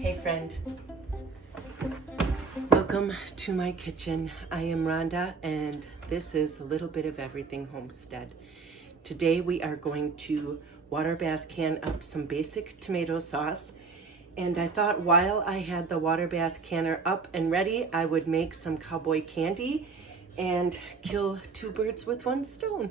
Hey friend, welcome to my kitchen. I am Rhonda and this is a little bit of everything homestead. Today we are going to water bath can up some basic tomato sauce, and I thought while I had the water bath canner up and ready, I would make some cowboy candy and kill two birds with one stone.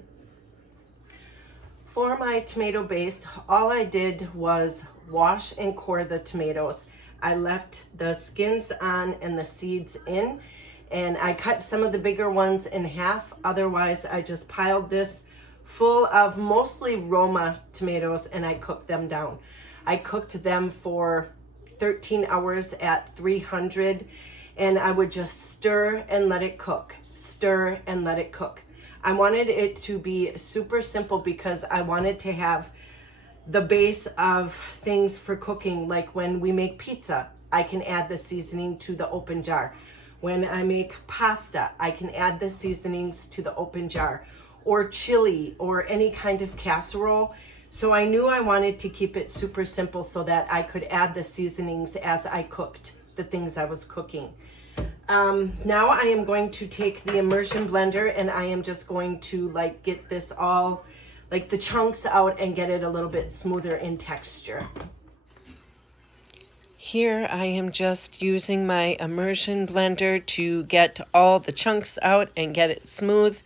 For my tomato base, all I did was wash and core the tomatoes. I left the skins on and the seeds in, and I cut some of the bigger ones in half. Otherwise, I just piled this full of mostly Roma tomatoes and I cooked them down. I cooked them for 13 hours at 300, and I would just stir and let it cook, stir and let it cook. I wanted it to be super simple because I wanted to have the base of things for cooking. Like when we make pizza, I can add the seasoning to the open jar. When I make pasta, I can add the seasonings to the open jar, or chili, or any kind of casserole. So I knew I wanted to keep it super simple so that I could add the seasonings as I cooked the things I was cooking. Now I am going to take the immersion blender and I am just going to get this all, the chunks out and get it a little bit smoother in texture. Here I am just using my immersion blender to get all the chunks out and get it smooth.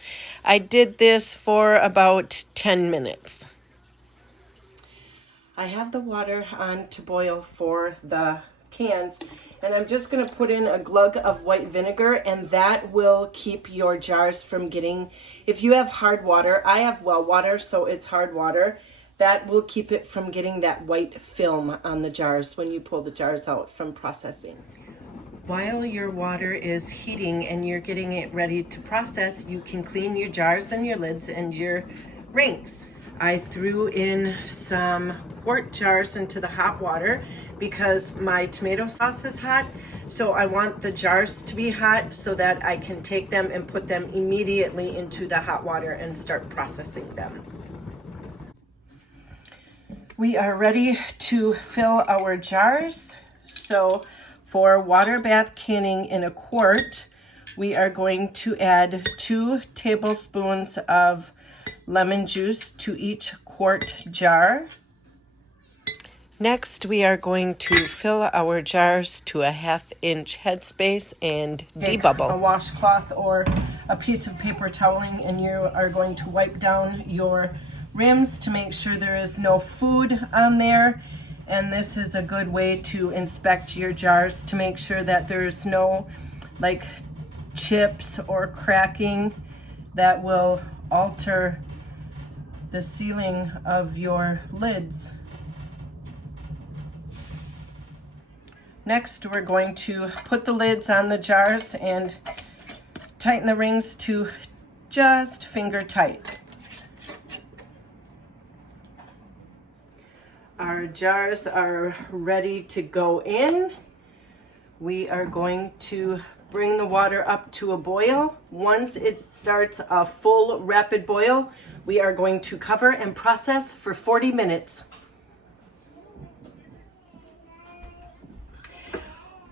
I did this for about 10 minutes. I have the water on to boil for the cans, and I'm just going to put in a glug of white vinegar, and that will keep your jars from getting, if you have hard water, I have well water, so it's hard water, that will keep it from getting that white film on the jars when you pull the jars out from processing. While your water is heating and you're getting it ready to process, you can clean your jars and your lids and your rings. I threw in some quart jars into the hot water because my tomato sauce is hot, so I want the jars to be hot so that I can take them and put them immediately into the hot water and start processing them. We are ready to fill our jars. So for water bath canning in a quart, we are going to add 2 tablespoons of lemon juice to each quart jar. Next, we are going to fill our jars to a 1/2 inch headspace and debubble. A washcloth or a piece of paper toweling, and you are going to wipe down your rims to make sure there is no food on there. And this is a good way to inspect your jars to make sure that there's no chips or cracking that will alter the sealing of your lids. Next, we're going to put the lids on the jars and tighten the rings to just finger tight. Our jars are ready to go in. We are going to bring the water up to a boil. Once it starts a full rapid boil, we are going to cover and process for 40 minutes.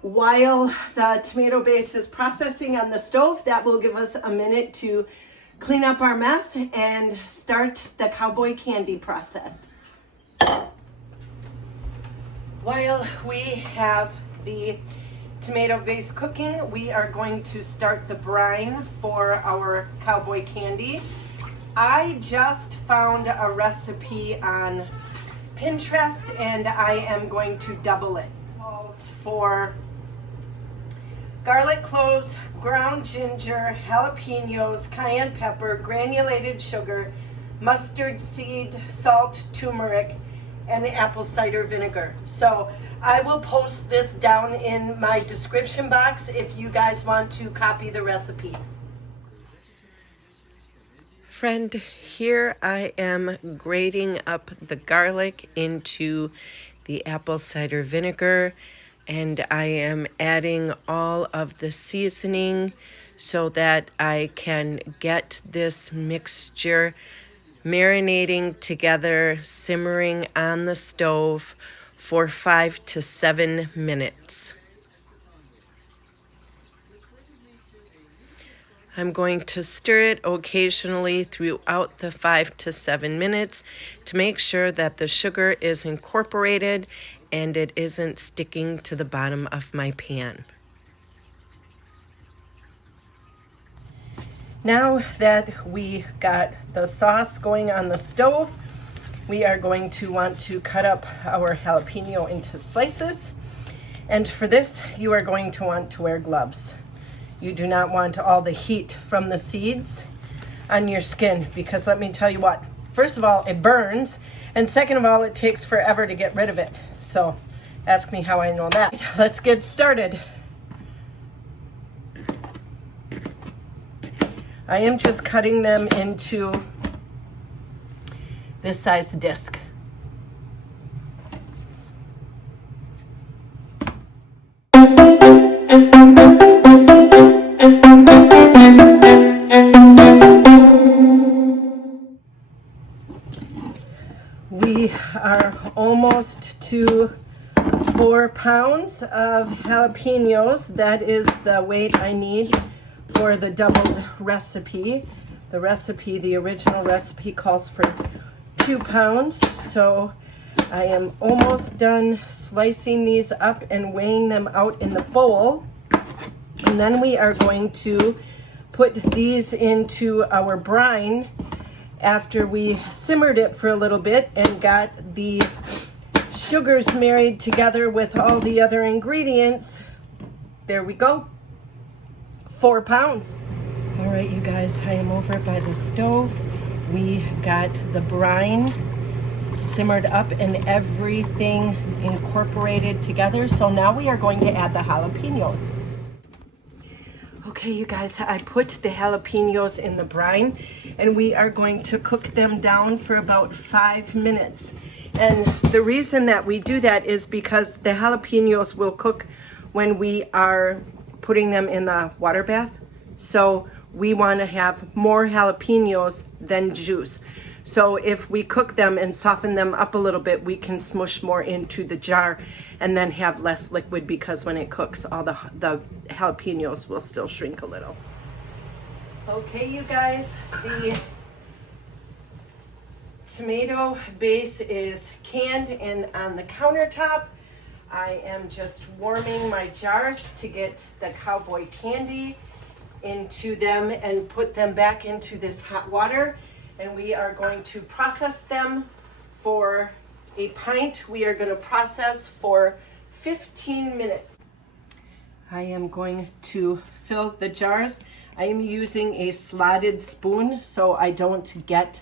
While the tomato base is processing on the stove, that will give us a minute to clean up our mess and start the cowboy candy process. While we have the tomato base cooking, we are going to start the brine for our cowboy candy. I just found a recipe on Pinterest and I am going to double it. For garlic cloves, ground ginger, jalapeños, cayenne pepper, granulated sugar, mustard seed, salt, turmeric, and apple cider vinegar. So I will post this down in my description box if you guys want to copy the recipe. Friend, here I am grating up the garlic into the apple cider vinegar, and I am adding all of the seasoning so that I can get this mixture marinating together, simmering on the stove for 5 to 7 minutes. I'm going to stir it occasionally throughout the 5 to 7 minutes to make sure that the sugar is incorporated and it isn't sticking to the bottom of my pan. Now that we got the sauce going on the stove, we are going to want to cut up our jalapeno into slices. And for this, you are going to want to wear gloves. You do not want all the heat from the seeds on your skin, because let me tell you what, first of all, it burns, and second of all, it takes forever to get rid of it. So ask me how I know that. Let's get started. I am just cutting them into this size disc. We are almost to 4 pounds of jalapenos. That is the weight I need for the doubled recipe. The original recipe calls for 2 pounds. So I am almost done slicing these up and weighing them out in the bowl. And then we are going to put these into our brine after we simmered it for a little bit and got the sugars married together with all the other ingredients. There we go. 4 pounds. All right, you guys, I am over by the stove. We got the brine simmered up and everything incorporated together. So now we are going to add the jalapenos. Okay, you guys, I put the jalapenos in the brine and we are going to cook them down for about 5 minutes. And the reason that we do that is because the jalapenos will cook when we are putting them in the water bath. So we want to have more jalapenos than juice. So if we cook them and soften them up a little bit, we can smush more into the jar and then have less liquid, because when it cooks, all the jalapenos will still shrink a little. Okay, you guys, the tomato base is canned and on the countertop. I am just warming my jars to get the Cowboy candy into them and put them back into this hot water. And we are going to process them for a pint. We are going to process for 15 minutes. I am going to fill the jars. I am using a slotted spoon so I don't get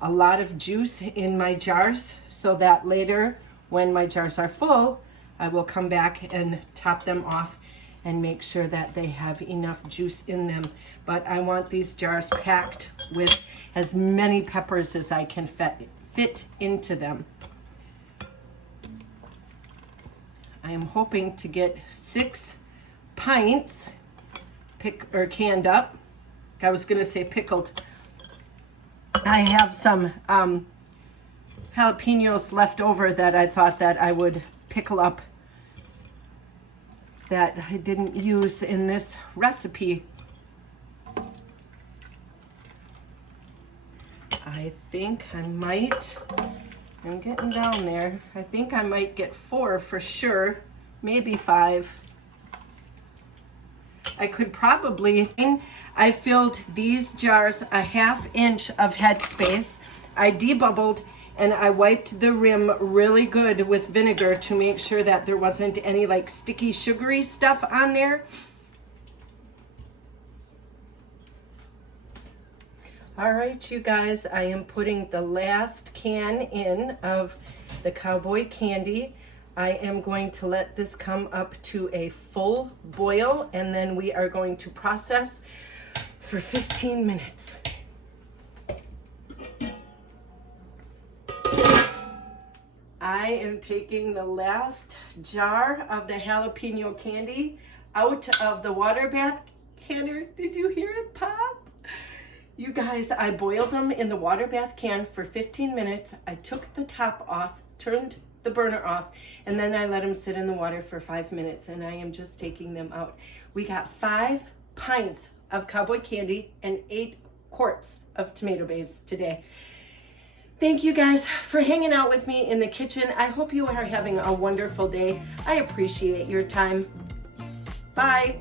a lot of juice in my jars, so that later when my jars are full, I will come back and top them off and make sure that they have enough juice in them. But I want these jars packed with as many peppers as I can fit into them. I am hoping to get 6 pints canned up. I was gonna say pickled. I have some jalapenos left over that I thought that I would pickle up that I didn't use in this recipe. I think I might, I'm getting down there. I think I might get 4 for sure, maybe 5. I could probably, I filled these jars a 1/2 inch of headspace. I debubbled and I wiped the rim really good with vinegar to make sure that there wasn't any like sticky sugary stuff on there. All right, you guys, I am putting the last can in of the Cowboy candy. I am going to let this come up to a full boil, and then we are going to process for 15 minutes. I am taking the last jar of the jalapeno candy out of the water bath canner. Did you hear it pop? You guys, I boiled them in the water bath can for 15 minutes. I took the top off, turned the burner off, and then I let them sit in the water for 5 minutes, and I am just taking them out. We got 5 pints of Cowboy candy and 8 quarts of tomato base today. Thank you guys for hanging out with me in the kitchen. I hope you are having a wonderful day. I appreciate your time. Bye.